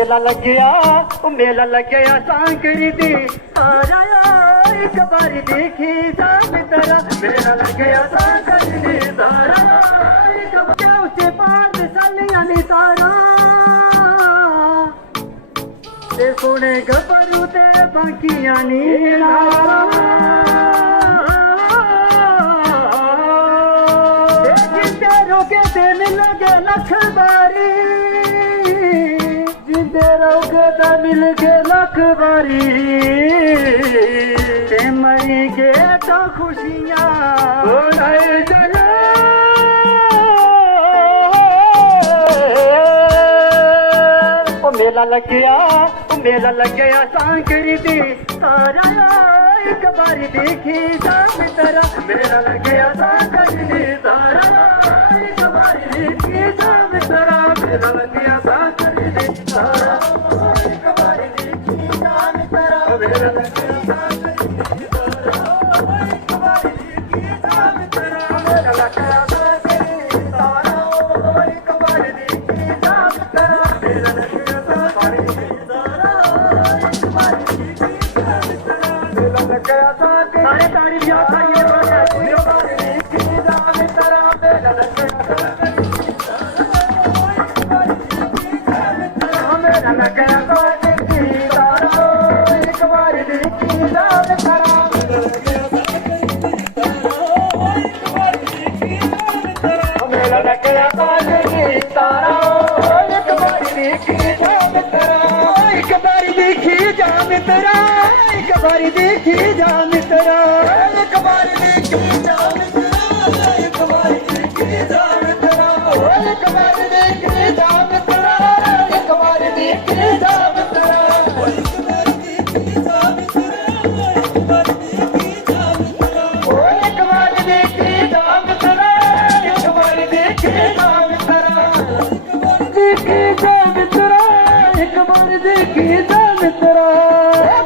मेला लग्या सांकरी दी तारा एक बारी देखी जान तेरा मेला लग्या सांकरी दी तारा एक बारी उसे पार सालियां नी तारा ते सोने गबरू ते बाकियां नी नारा जिंदे रोके ते मिलोगे लख बारी रहोगे तो मिल के लख बारी ते मरी के तो खुशियाँ चलो मेला लग गया सांकरी दी तारा एक बारी देखी जान तेरा मेला लग गया सांकरी दी तारा एक बारी देखी जान तेरा मेला लग गया सांकरी दी तारा एक बारी देखी जान तेरा मेला लग गया सांकरी दी तारा एक बारी देखी जान तेरा मेला लग गया सांकरी दी तारा एक बारी देखी जान तेरा मेला लग गया सांकरी दी तारा एक बारी देखी जान तेरा मेला लग गया सांकरी सारे ताड़ी ब्याह खाइए एक बारी देखी जान तेरा मेला लग गया सांकरी दी तारा एक बारी देखी जान तेरा मेला लग गया सांकरी दी तारा एक बारी देखी जान तेरा मेला लग गया सांकरी दी तारा एक बारी देखी जान तेरा एक बारी देखी जान तेरा एक बारी देखी जान तेरा एक बारी देखी जान तेरा एक बारी देखी जान तेरा एक बारी देखी जान तेरा एक बारी देखी जान तेरा एक बारी देखी जान तेरा एक बारी देखी जान तेरा एक बारी देखी जान तेरा एक बारी देखी जान तेरा देखी जान तेरा एक बारी देखी जान तेरा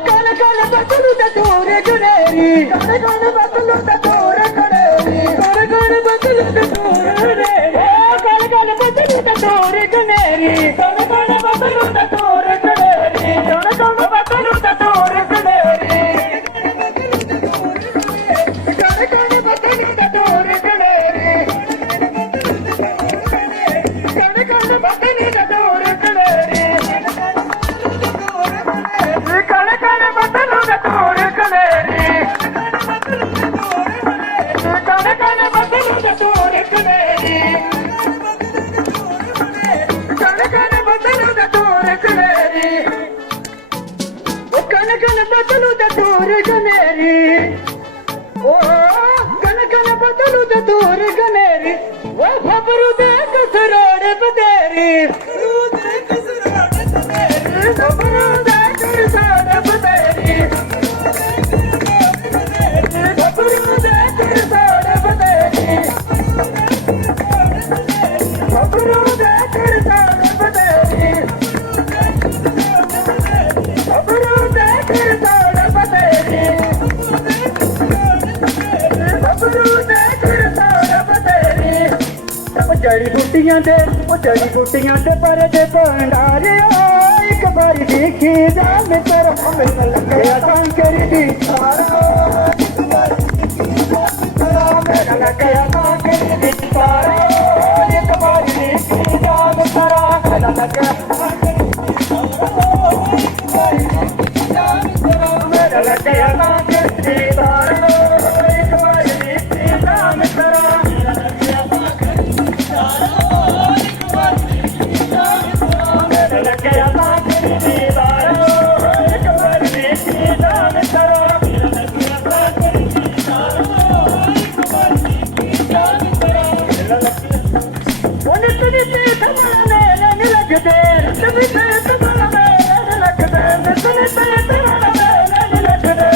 कल कल बदलू ते तोरे गनेरी कल कल बदलू ते तोरे गनेरी कल कल बदलू ते तोरे गनेरी कल कल बदलू ते तोरे गनेरी कल कल बदलू ते तोरे गनेरी कल कल बदलू ते तोरे गनेरी कल कल बदलू ते तोरे गनेरी कल कल बदलू ते तोरे गनेरी कल कल बदलू ते तोरे गनेरी कल कल बदलू ते तोरे गनेरी कल कल बदलू ते तोरे गनेरी ओ कल कल बदलू ते तोरे गनेरी ओ कल कल बदलू ते तोरे गनेरी ओ खबरू दे कसरोड़ बतेरी खबरू दे कसरोड़ बतेरी खबरू दे कसरोड़ बतेरी खबरू दे कसरोड़ बतेरी खबरू दे कसरोड़ बतेरी खबरू दे कसरोड़ बतेरी जड़ी बूटियां दे पर दे भंडारे एक बारी देखी जान तेरा मेला लग गया सांकरी दी तारा एक बारी देखी जान तेरा मेला लग गया सांकरी दी तारा एक बारी देखी जान तेरा मेला लग गया सांकरी दी तारा एक बारी देखी जान तेरा मेला लग गया सांकरी दी तारा एक बारी देखी जान तेरा मेला लग गया सांकरी दी तारा एक बारी देखी जान तेरा मेला लग गया सांकरी दी तारा एक बारी देखी जान तेरा मेला लग गया सांकरी दी तारा एक बारी देखी जान तेरा मेला लग गया वो नित थमला मेला नहीं लगदे नित थमला मेला नहीं लगदे नित थमला मेला नहीं लगदे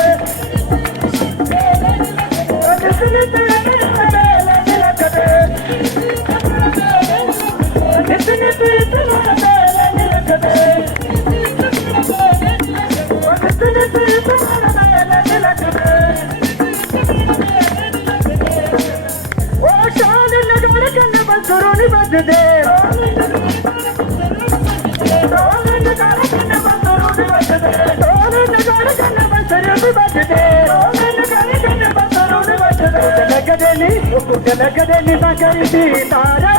नित थमला मेला नहीं लगदे नित थमला मेला नहीं लगदे ओ शान नगर कन बसरो नहीं बजदे ਵੱਜਦੇ ਮੈਨੂੰ ਕਹਿੰਦੇ ਕਿੰਨੇ ਬੰਦਰ ਉਹਨੇ ਵੱਜਦੇ ਲੱਗਦੇ ਨਹੀਂ ਉਹ ਕੁੱਟ ਲੱਗਦੇ ਨਹੀਂ ਤਾਂ ਕਰੀਦੀ ਤਾਰਾ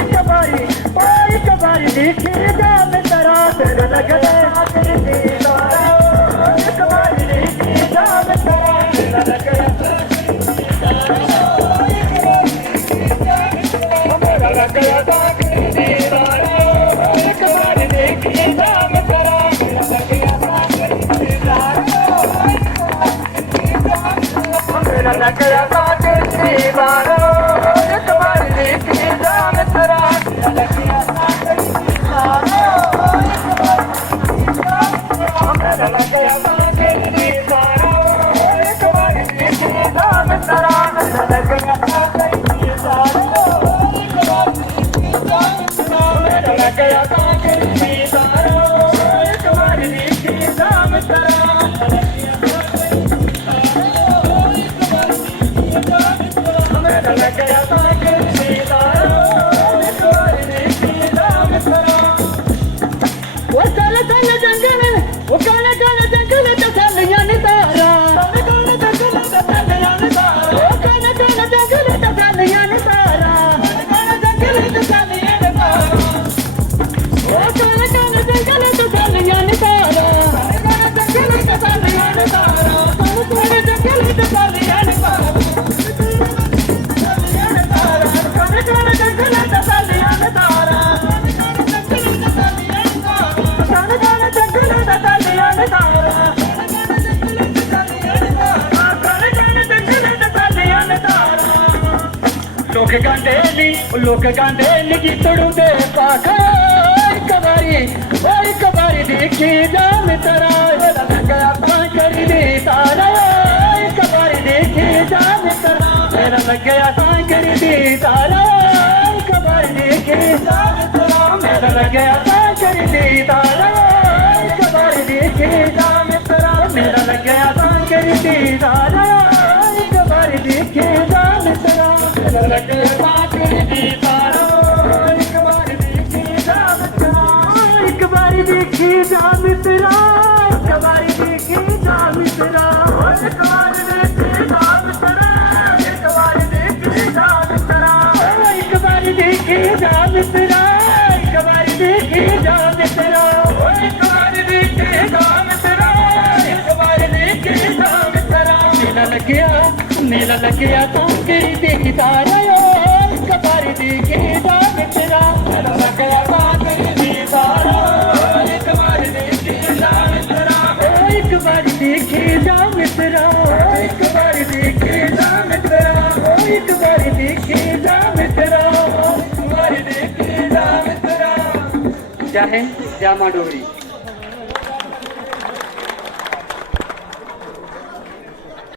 ਇੱਕ ਵਾਰੀ ਦੇਖੀ ਜਾ ਮਿੱਤਰਾ ਤੇਰੇ ਲੱਗਦੇ ਕਰੀਦੀ ਤਾਰਾ ਇੱਕ ਵਾਰੀ ਦੇਖੀ ਜਾ ਮਿੱਤਰਾ ਤੇਰੇ ਲੱਗਦੇ ਮੇਰਾ ਲੱਗਿਆ ਤਾਂ ਕਰੀਦੀ ਤਾਰਾ ਇੱਕ ਵਾਰੀ ਦੇਖੀ ਜਾ ਮਿੱਤਰਾ ਤੇਰੇ ਲੱਗਿਆ ਤਾਂ ਕਰੀਦੀ ਤਾਰਾ ਮੇਰਾ ਲੱਗਿਆ ਤਾਂ ਕਰੀਦੀ ਤਾਰਾ ਇੱਕ ਵਾਰੀ ਦੇਖੀ ਜਾ ਮਿੱਤਰਾ ਤੇਰੇ ਲੱਗਿਆ ਤਾਂ ਕਰੀਦੀ ਤਾਰਾ ਮੇਰਾ ਲੱਗਿਆ ਤਾਂ ਕਰੀਦੀ ਤਾਰਾ ਇੱਕ ਵਾਰੀ ਦੇਖੀ ਜਾ ਮਿੱਤਰਾ ਤੇਰੇ ਲੱਗਿਆ ਤਾਂ ਕਰੀਦੀ ਤਾਰਾ ਲੱਗਿਆ ਤਾਂ ਕਰੀਦੀ ਤਾਰਾ ਇੱਕ ਵਾਰੀ ਦੇਖੀ ਜਾ ਮਿੱਤਰਾ ਮੇਰਾ ਲੱਗਿਆ ਤਾਂ ਕਰੀਦੀ ਤਾਰਾ ਇੱਕ ਵਾਰੀ ਦੇਖੀ ਜਾ ਮਿੱਤਰਾ ਉਹ ਚੱਲ ਚੱਲ ਜੰਗਲ ਉਹ ਕਾਲੇ ਕਾਲੇ ਜੰਗਲ ਤੇ ਚੱਲੀਆਂ ਨੀ ਤਾਰਾ ਕਾਲੇ ਕਾਲੇ ਜੰਗਲ ਤੇ ਚੱਲੀਆਂ ਨੀ ਤਾਰਾ ਉਹ ਕਾਲੇ ਕਾਲੇ ਜੰਗਲ ਤੇ ਚੱਲੀਆਂ ਨੀ ਤਾਰਾ ਕਾਲੇ ਜੰਗਲ ਤੇ ਚੱਲੀਆਂ ਨੀ ਤਾਰਾ ਉਹ ਕਾਲੇ ਕਾਲੇ ਜੰਗਲ ਤੇ ਚੱਲੀਆਂ ਨੀ ਤਾਰਾ ਕਾਲੇ ਜੰਗਲ ਤੇ ਚੱਲੀਆਂ ਨੀ ਤਾਰਾ ਕਾਲੇ ਜੰਗਲ ਤੇ ਚੱਲੀਆਂ ਨੀ ਤਾਰਾ ਕਾਲੇ ਕਾਲੇ ਜੰਗਲ ਤੇ ਚੱਲੀਆਂ ਨੀ ਤਾਰਾ ਕਾਲੇ ਕਾਲੇ ਜੰਗਲ ਤੇ ਚੱਲੀਆਂ ਨੀ ਤਾਰਾ ਕਾਲੇ ਕਾਲੇ ਜੰਗਲ ਤੇ ਚੱਲੀਆਂ ਨੀ ਤਾਰਾ ਲੋਕ ਗਾਂਦੇ ਨੀ ਗੀਤੜੂ ਦੇ ਪਾਖਾ ਇੱਕ ਵਾਰੀ ਦੇਖੀ ਜਾ ਮਿੱਤਰਾ ਮੇਰਾ ਲੱਗਿਆ ਤਾਂ ਕਰੀਦੀ ਤਾਰਾ ਇੱਕ ਵਾਰੀ ਦੇਖੀ ਜਾ ਮਿੱਤਰਾ ਮੇਰਾ ਲੱਗਿਆ ਤਾਂ ਕਰੀਦੀ ਤਾਰਾ ਇੱਕ ਵਾਰੀ ਦੇਖੀ ਜਾ ਮਿੱਤਰਾ ਮੇਰਾ ਲੱਗਿਆ ਤਾਂ ਕਰੀਦੀ ਤਾਰਾ ਇੱਕ ਵਾਰੀ ਦੇਖੀ ਜਾ ਮਿੱਤਰਾ ਮੇਰਾ ਲੱਗਿਆ ਤਾਂ ਕਰੀਦੀ ਤਾਰਾ ਇੱਕ ਵਾਰੀ ਦੇਖੀ ਜਾ ਮਿੱਤਰਾ ਮੇਰਾ ਲੱਗਿਆ ਤਾਂ ਕਰੀਦੀ ਤਾਰਾ ਇੱਕ ਵਾਰੀ ਦੇਖੀ ਜਾ ਮਿੱਤਰਾ ਇੱਕ ਵਾਰੀ ਦੇਖੀ ਜਾ ਮਿੱਤਰਾ ਇੱਕ ਵਾਰੀ ਦੇਖੀ ਜਾ ਮਿੱਤਰਾ ਇੱਕ ਵਾਰੀ ਦੇਖੀ ਜਾ ਮਿੱਤਰਾ ਇੱਕ ਵਾਰੀ ਦੇਖੀ ਜਾ ਮਿੱਤਰਾ ਇੱਕ ਵਾਰੀ ਦੇਖੀ ਜਾ ਮਿੱਤਰਾ ਇੱਕ ਵਾਰੀ ਦੇਖੀ ਜਾ ਮਿੱਤਰਾ ਇੱਕ ਵਾਰੀ ਦੇਖੀ ਜਾ ਮਿੱਤਰਾ ਇੱਕ ਵਾਰੀ ਦੇਖੀ ਜਾ ਮਿੱਤਰਾ ਮੇਲਾ ਲੱਗਿਆ ਤਾਂ ਕਰੀਦੀ ਤਾਰਾ ਇੱਕ ਵਾਰੀ ਦੇਖੀ ਜਾ ਮਿੱਤਰਾ ਮੇਲਾ ਲੱਗਿਆ ਤਾਂ ਕਰੀਦੀ ਤਾਰਾ ਇੱਕ ਵਾਰੀ ਦੇਖੀ ਜਾ ਮਿੱਤਰਾ ਇੱਕ ਵਾਰੀ ਦੇਖੀ ਜਾ ਮਿੱਤਰਾ ਇੱਕ ਵਾਰੀ ਦੇਖੀ ਜਾ ਮਿੱਤਰਾ ਇੱਕ ਵਾਰੀ ਦੇਖੀ ਜਾ ਮਿੱਤਰਾ ਇੱਕ ਵਾਰੀ ਦੇਖੀ ਜਾ ਮਿੱਤਰਾ ਜੈ ਹਿੰਦ ਜੈ ਮਾਂ ਡੋਗਰੀ।